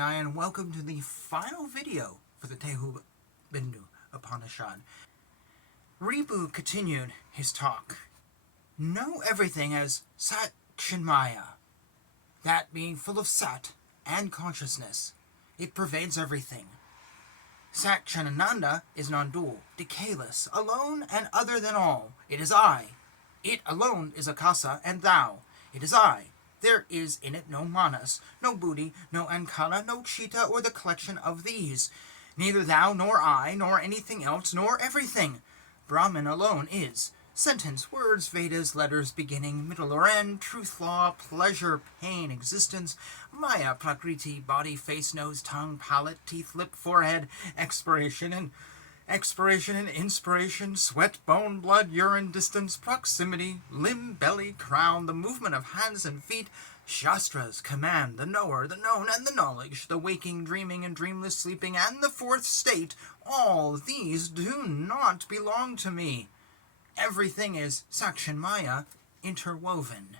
Pranay, and welcome to the final video for the Tehu Bindu Upanishad. Ripu continued his talk. Know everything as Sat Chinmaya, that being full of Sat and consciousness. It pervades everything. Sat Chinananda is non-dual, decayeless, alone and other than all. It is I. It alone is Akasa and thou. It is I. There is in it no manas, no buddhi, no ankara, no chitta, or the collection of these. Neither thou, nor I, nor anything else, nor everything. Brahman alone is. Sentence, words, Vedas, letters, beginning, middle, or end, truth, law, pleasure, pain, existence, maya, prakriti, body, face, nose, tongue, palate, teeth, lip, forehead, expiration and inspiration, sweat, bone, blood, urine, distance, proximity, limb, belly, crown, the movement of hands and feet, shastras, command, the knower, the known, and the knowledge, the waking, dreaming, and dreamless sleeping, and the fourth state, all these do not belong to me. Everything is Sakshinmaya, interwoven.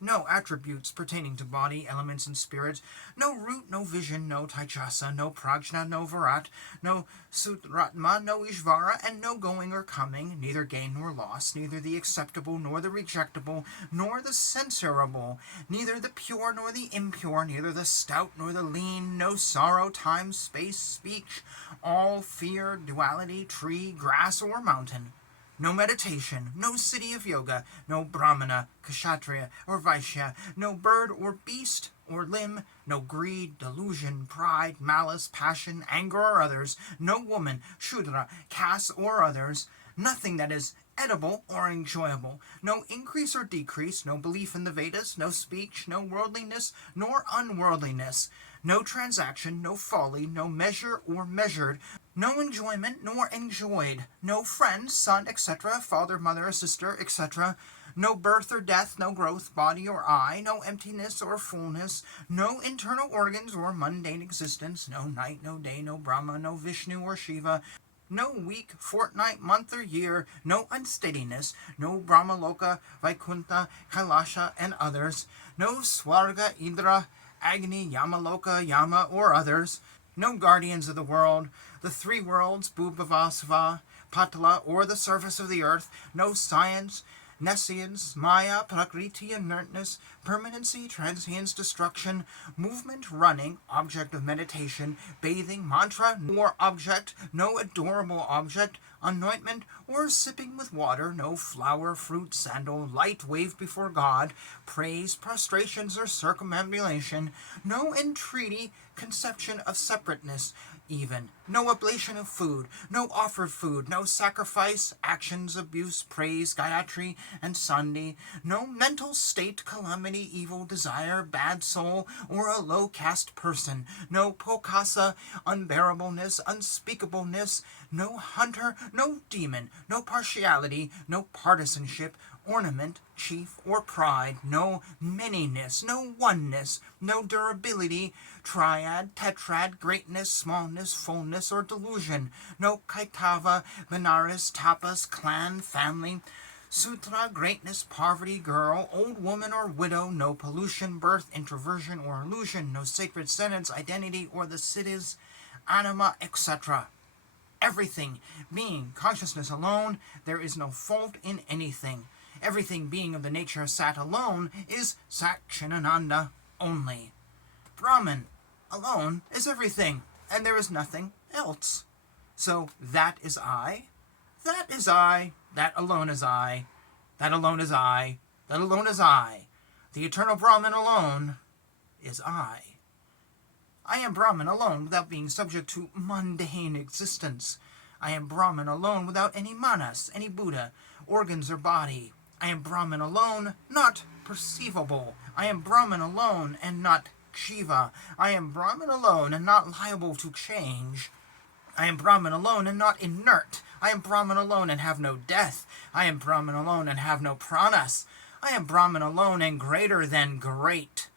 No attributes pertaining to body, elements, and spirit, no root, no vision, no taijasa, no prajna, no virat, no sutratma, no ishvara, and no going or coming, neither gain nor loss, neither the acceptable nor the rejectable, nor the censorable, neither the pure nor the impure, neither the stout nor the lean, no sorrow, time, space, speech, all fear, duality, tree, grass, or mountain. No meditation, no city of yoga, no brahmana, kshatriya, or vaishya, no bird or beast or limb, no greed, delusion, pride, malice, passion, anger or others, no woman, shudra, caste or others, nothing that is edible or enjoyable, no increase or decrease, no belief in the Vedas, no speech, no worldliness, nor unworldliness, no transaction, no folly, no measure or measured, no enjoyment nor enjoyed, no friend, son, etc., father, mother, sister, etc., no birth or death, no growth, body or eye, no emptiness or fullness, no internal organs or mundane existence, no night, no day, no Brahma, no Vishnu or Shiva, no week, fortnight, month, or year, no unsteadiness, no Brahmaloka, Vaikuntha, Kailasha, and others, no Swarga, Indra, Agni, Yamaloka, Yama, or others, no guardians of the world, the three worlds, Bhubhavasva, Patala, or the surface of the earth, no science, nescience, maya, prakriti, inertness, permanency, transience, destruction, movement, running, object of meditation, bathing, mantra, nor object, no adorable object, anointment, or sipping with water, no flower, fruit, sandal, light waved before God, praise, prostrations, or circumambulation, no entreaty, conception of separateness, even, no oblation of food, no offered food, no sacrifice, actions, abuse, praise, Gayatri, and Sandhi, no mental state, calamity, evil, desire, bad soul, or a low caste person, no pokasa, unbearableness, unspeakableness, no hunter, no demon, no partiality, no partisanship, ornament, chief, or pride, no manyness, no oneness, no durability, triad, tetrad, greatness, smallness, fullness, or delusion, no kaitava, Benares, tapas, clan, family, sutra, greatness, poverty, girl, old woman or widow, no pollution, birth, introversion, or illusion, no sacred sentence, identity, or the cities, anima, etc. Everything being consciousness alone, there is no fault in anything. Everything being of the nature of Sat alone is Sat Chinananda only. Brahman alone is everything, and there is nothing else. So that is I, that is I, that alone is I, that alone is I, that alone is I. The eternal Brahman alone is I. I am Brahman alone without being subject to mundane existence. I am Brahman alone without any manas, any Buddha, organs or body. I am Brahman alone, not perceivable. I am Brahman alone and not Shiva. I am Brahman alone and not liable to change. I am Brahman alone and not inert. I am Brahman alone and have no death. I am Brahman alone and have no pranas. I am Brahman alone and greater than great.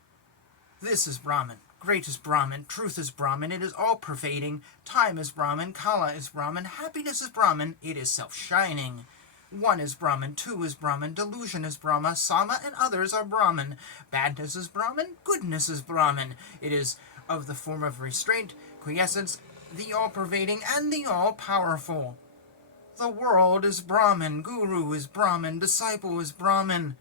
This is Brahman. Great is Brahman, truth is Brahman, it is all-pervading, time is Brahman, Kala is Brahman, happiness is Brahman, it is self-shining. One is Brahman, two is Brahman, delusion is Brahma, Sama and others are Brahman. Badness is Brahman, goodness is Brahman. It is of the form of restraint, quiescence, the all-pervading and the all-powerful. The world is Brahman, Guru is Brahman, disciple is Brahman.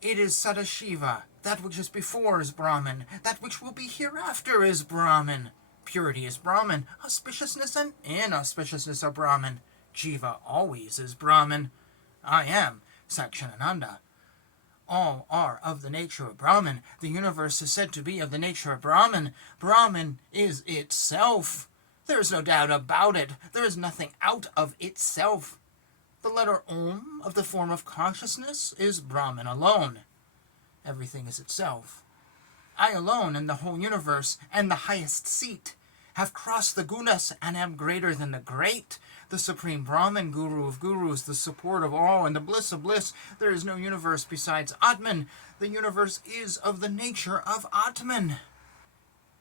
It is Sadashiva. That which is before is Brahman. That which will be hereafter is Brahman. Purity is Brahman. Auspiciousness and inauspiciousness are Brahman. Jiva always is Brahman. I am Sakshanananda. All are of the nature of Brahman. The universe is said to be of the nature of Brahman. Brahman is itself. There is no doubt about it. There is nothing out of itself. The letter Om of the form of consciousness is Brahman alone. Everything is itself. I alone in the whole universe and the highest seat have crossed the gunas and am greater than the great. The supreme Brahman, Guru of gurus, the support of all, and the bliss of bliss. There is no universe besides Atman. The universe is of the nature of Atman.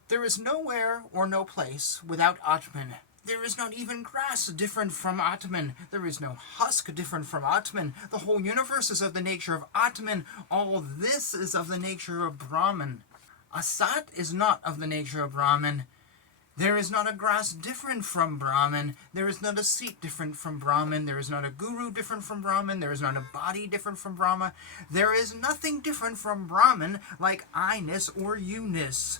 There is nowhere or no place without Atman. There is not even grass different from Atman. There is no husk different from Atman. The whole universe is of the nature of Atman. All this is of the nature of Brahman. Asat is not of the nature of Brahman. There is not a grass different from Brahman. There is not a seat different from Brahman. There is not a guru different from Brahman. There is not a body different from Brahma. There is nothing different from Brahman like I-ness or you-ness.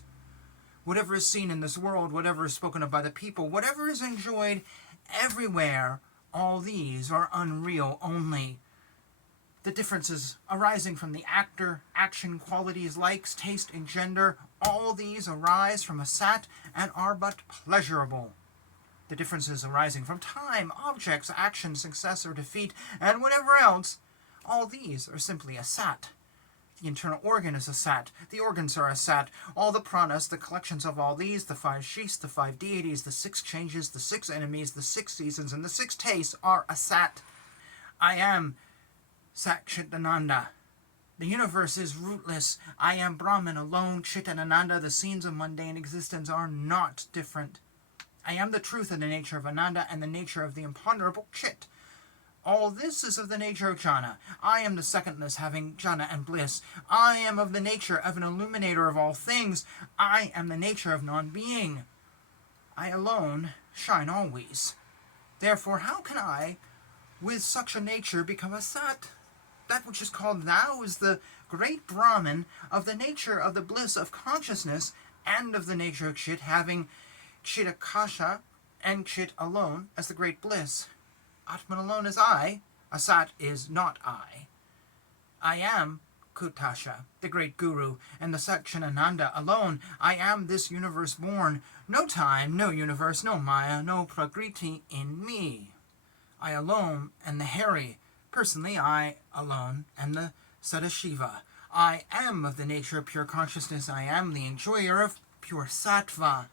Whatever is seen in this world, whatever is spoken of by the people, whatever is enjoyed everywhere, all these are unreal only. The differences arising from the actor, action, qualities, likes, taste, and gender, all these arise from Asat and are but pleasurable. The differences arising from time, objects, action, success, or defeat, and whatever else, all these are simply Asat. The internal organ is Asat. The organs are Asat. All the pranas, the collections of all these, the 5 sheaths, the 5 deities, the 6 changes, the 6 enemies, the 6 seasons, and the 6 tastes are Asat. I am Sakshitananda. The universe is rootless. I am Brahman alone. Chitananda. The scenes of mundane existence are not different. I am the truth of the nature of Ananda and the nature of the imponderable Chit. All this is of the nature of jhana. I am the secondless, having jhana and bliss. I am of the nature of an illuminator of all things. I am the nature of non-being. I alone shine always. Therefore, how can I, with such a nature, become a sat? That which is called thou is the great Brahman of the nature of the bliss of consciousness and of the nature of Chit, having Chitakasha and Chit alone as the great bliss. Atman alone is I. Asat is not I. I am Kutasha, the great Guru, and the Sakshanananda alone. I am this universe born. No time, no universe, no Maya, no Prakriti in me. I alone am the Hari. Personally, I alone am the Sadashiva. I am of the nature of pure consciousness. I am the enjoyer of pure Sattva.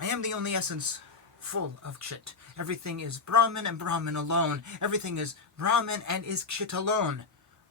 I am the only essence full of Chit. Everything is Brahman and Brahman alone. Everything is Brahman and is Chit alone.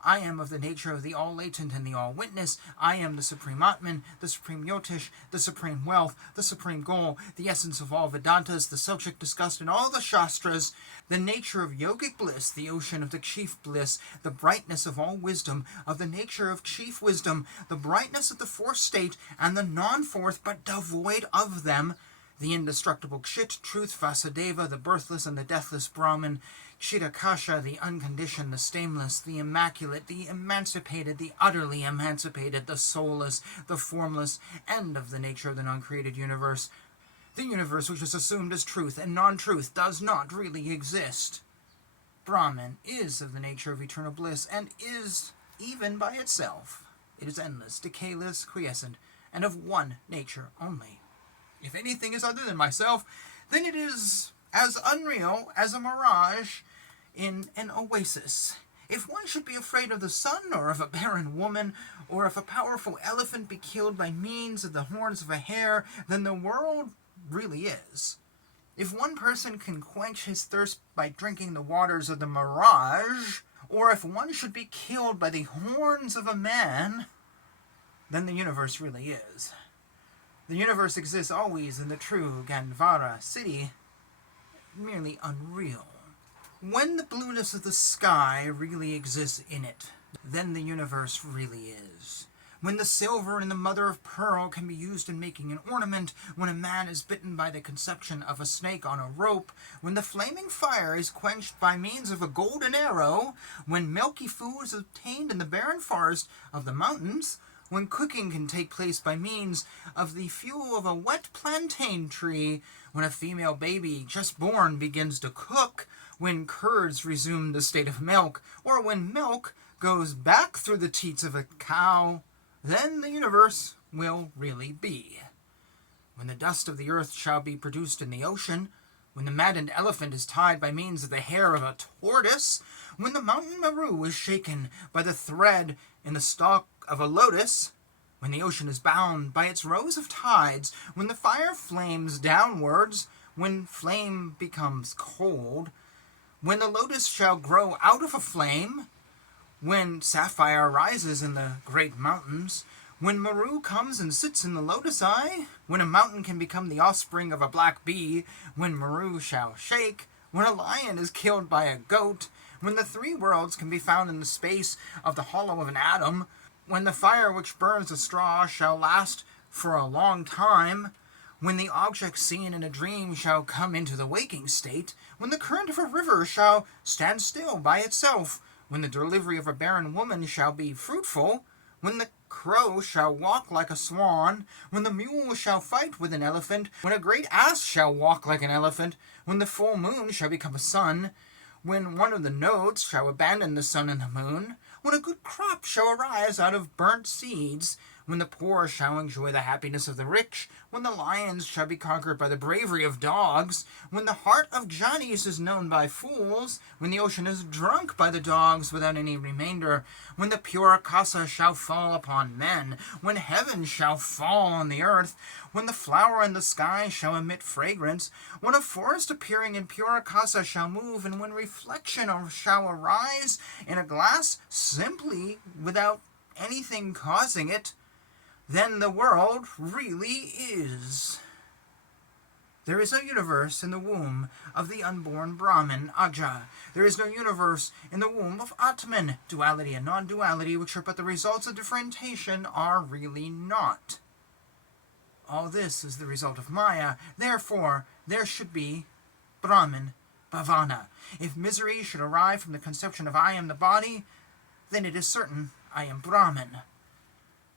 I am of the nature of the all-latent and the all-witness. I am the supreme Atman, the supreme Yotish, the supreme wealth, the supreme goal, the essence of all Vedantas, the subject discussed in all the Shastras, the nature of yogic bliss, the ocean of the chief bliss, the brightness of all wisdom, of the nature of chief wisdom, the brightness of the fourth state, and the non-fourth but devoid of them, the indestructible Chit, truth, Vasudeva, the birthless and the deathless Brahman, Chitakasha, the unconditioned, the stainless, the immaculate, the emancipated, the utterly emancipated, the soulless, the formless, and of the nature of the non-created universe. The universe which is assumed as truth and non-truth does not really exist. Brahman is of the nature of eternal bliss and is even by itself. It is endless, decayless, quiescent, and of one nature only. If anything is other than myself, then it is as unreal as a mirage in an oasis. If one should be afraid of the sun, or of a barren woman, or if a powerful elephant be killed by means of the horns of a hare, then the world really is. If one person can quench his thirst by drinking the waters of the mirage, or if one should be killed by the horns of a man, then the universe really is. The universe exists always in the true Gandhara city, merely unreal. When the blueness of the sky really exists in it, then the universe really is. when the silver in the mother of pearl can be used in making an ornament, when a man is bitten by the conception of a snake on a rope, when the flaming fire is quenched by means of a golden arrow, when milky food is obtained in the barren forest of the mountains, when cooking can take place by means of the fuel of a wet plantain tree, when a female baby just born begins to cook, when curds resume the state of milk, or when milk goes back through the teats of a cow, then the universe will really be. When the dust of the earth shall be produced in the ocean, when the maddened elephant is tied by means of the hair of a tortoise, when the mountain Meru is shaken by the thread in the stalk of a lotus, when the ocean is bound by its rows of tides, when the fire flames downwards, when flame becomes cold, when the lotus shall grow out of a flame, when sapphire rises in the great mountains, when Meru comes and sits in the lotus eye, when a mountain can become the offspring of a black bee, when Meru shall shake, when a lion is killed by a goat, when the three worlds can be found in the space of the hollow of an atom, when the fire which burns a straw shall last for a long time, when the object seen in a dream shall come into the waking state, when the current of a river shall stand still by itself, when the delivery of a barren woman shall be fruitful, when the crow shall walk like a swan, when the mule shall fight with an elephant, when a great ass shall walk like an elephant, when the full moon shall become a sun, when one of the nodes shall abandon the sun and the moon, when a good crop shall arise out of burnt seeds, when the poor shall enjoy the happiness of the rich, when the lions shall be conquered by the bravery of dogs, when the heart of Johnnies is known by fools, when the ocean is drunk by the dogs without any remainder, when the pure Akasa shall fall upon men, when heaven shall fall on the earth, when the flower in the sky shall emit fragrance, when a forest appearing in pure Akasa shall move, and when reflection shall arise in a glass simply without anything causing it, then the world really is. There is no universe in the womb of the unborn Brahman, Aja. There is no universe in the womb of Atman. Duality and non-duality, which are but the results of differentiation, are really not. All this is the result of Maya. Therefore, there should be Brahman, Bhavana. If misery should arise from the conception of I am the body, then it is certain I am Brahman.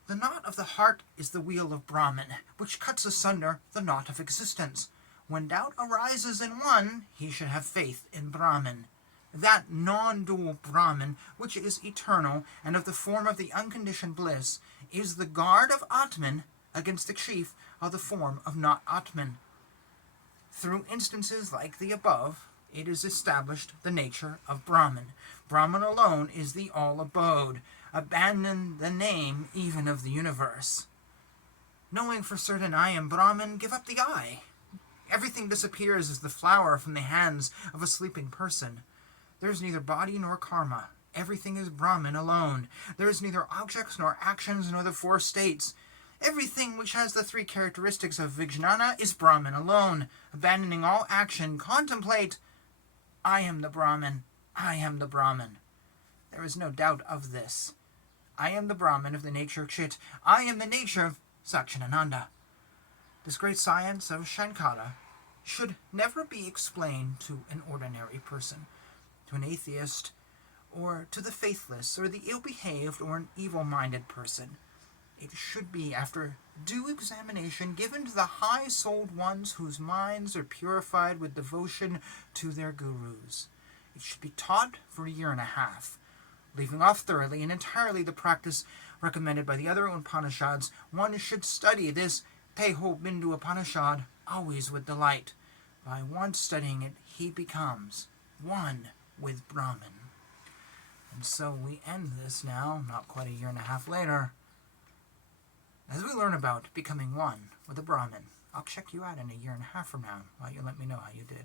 The knot of the heart is the wheel of Brahman, which cuts asunder the knot of existence. When doubt arises in one, he should have faith in Brahman. That non-dual Brahman, which is eternal and of the form of the unconditioned bliss, is the guard of Atman against the chief of the form of not Atman. Through instances like the above, it is established the nature of Brahman. Brahman alone is the all-abode. Abandon the name even of the universe. Knowing for certain I am Brahman, give up the I. Everything disappears as the flower from the hands of a sleeping person. There is neither body nor karma. Everything is Brahman alone. There is neither objects nor actions nor the four states. Everything which has the three characteristics of Vijnana is Brahman alone. Abandoning all action, contemplate, I am the Brahman. I am the Brahman. There is no doubt of this. I am the Brahman of the nature of Chit. I am the nature of Satchidananda. This great science of Shankara should never be explained to an ordinary person, to an atheist, or to the faithless, or the ill-behaved, or an evil-minded person. It should be, after due examination, given to the high-souled ones whose minds are purified with devotion to their gurus. It should be taught for a year and a half. Leaving off thoroughly and entirely the practice recommended by the other Upanishads, one should study this Teho Bindu Upanishad always with delight. By once studying it, he becomes one with Brahman. And so we end this now, not quite a year and a half later, as we learn about becoming one with the Brahman. I'll check you out in a year and a half from now while you let me know how you did.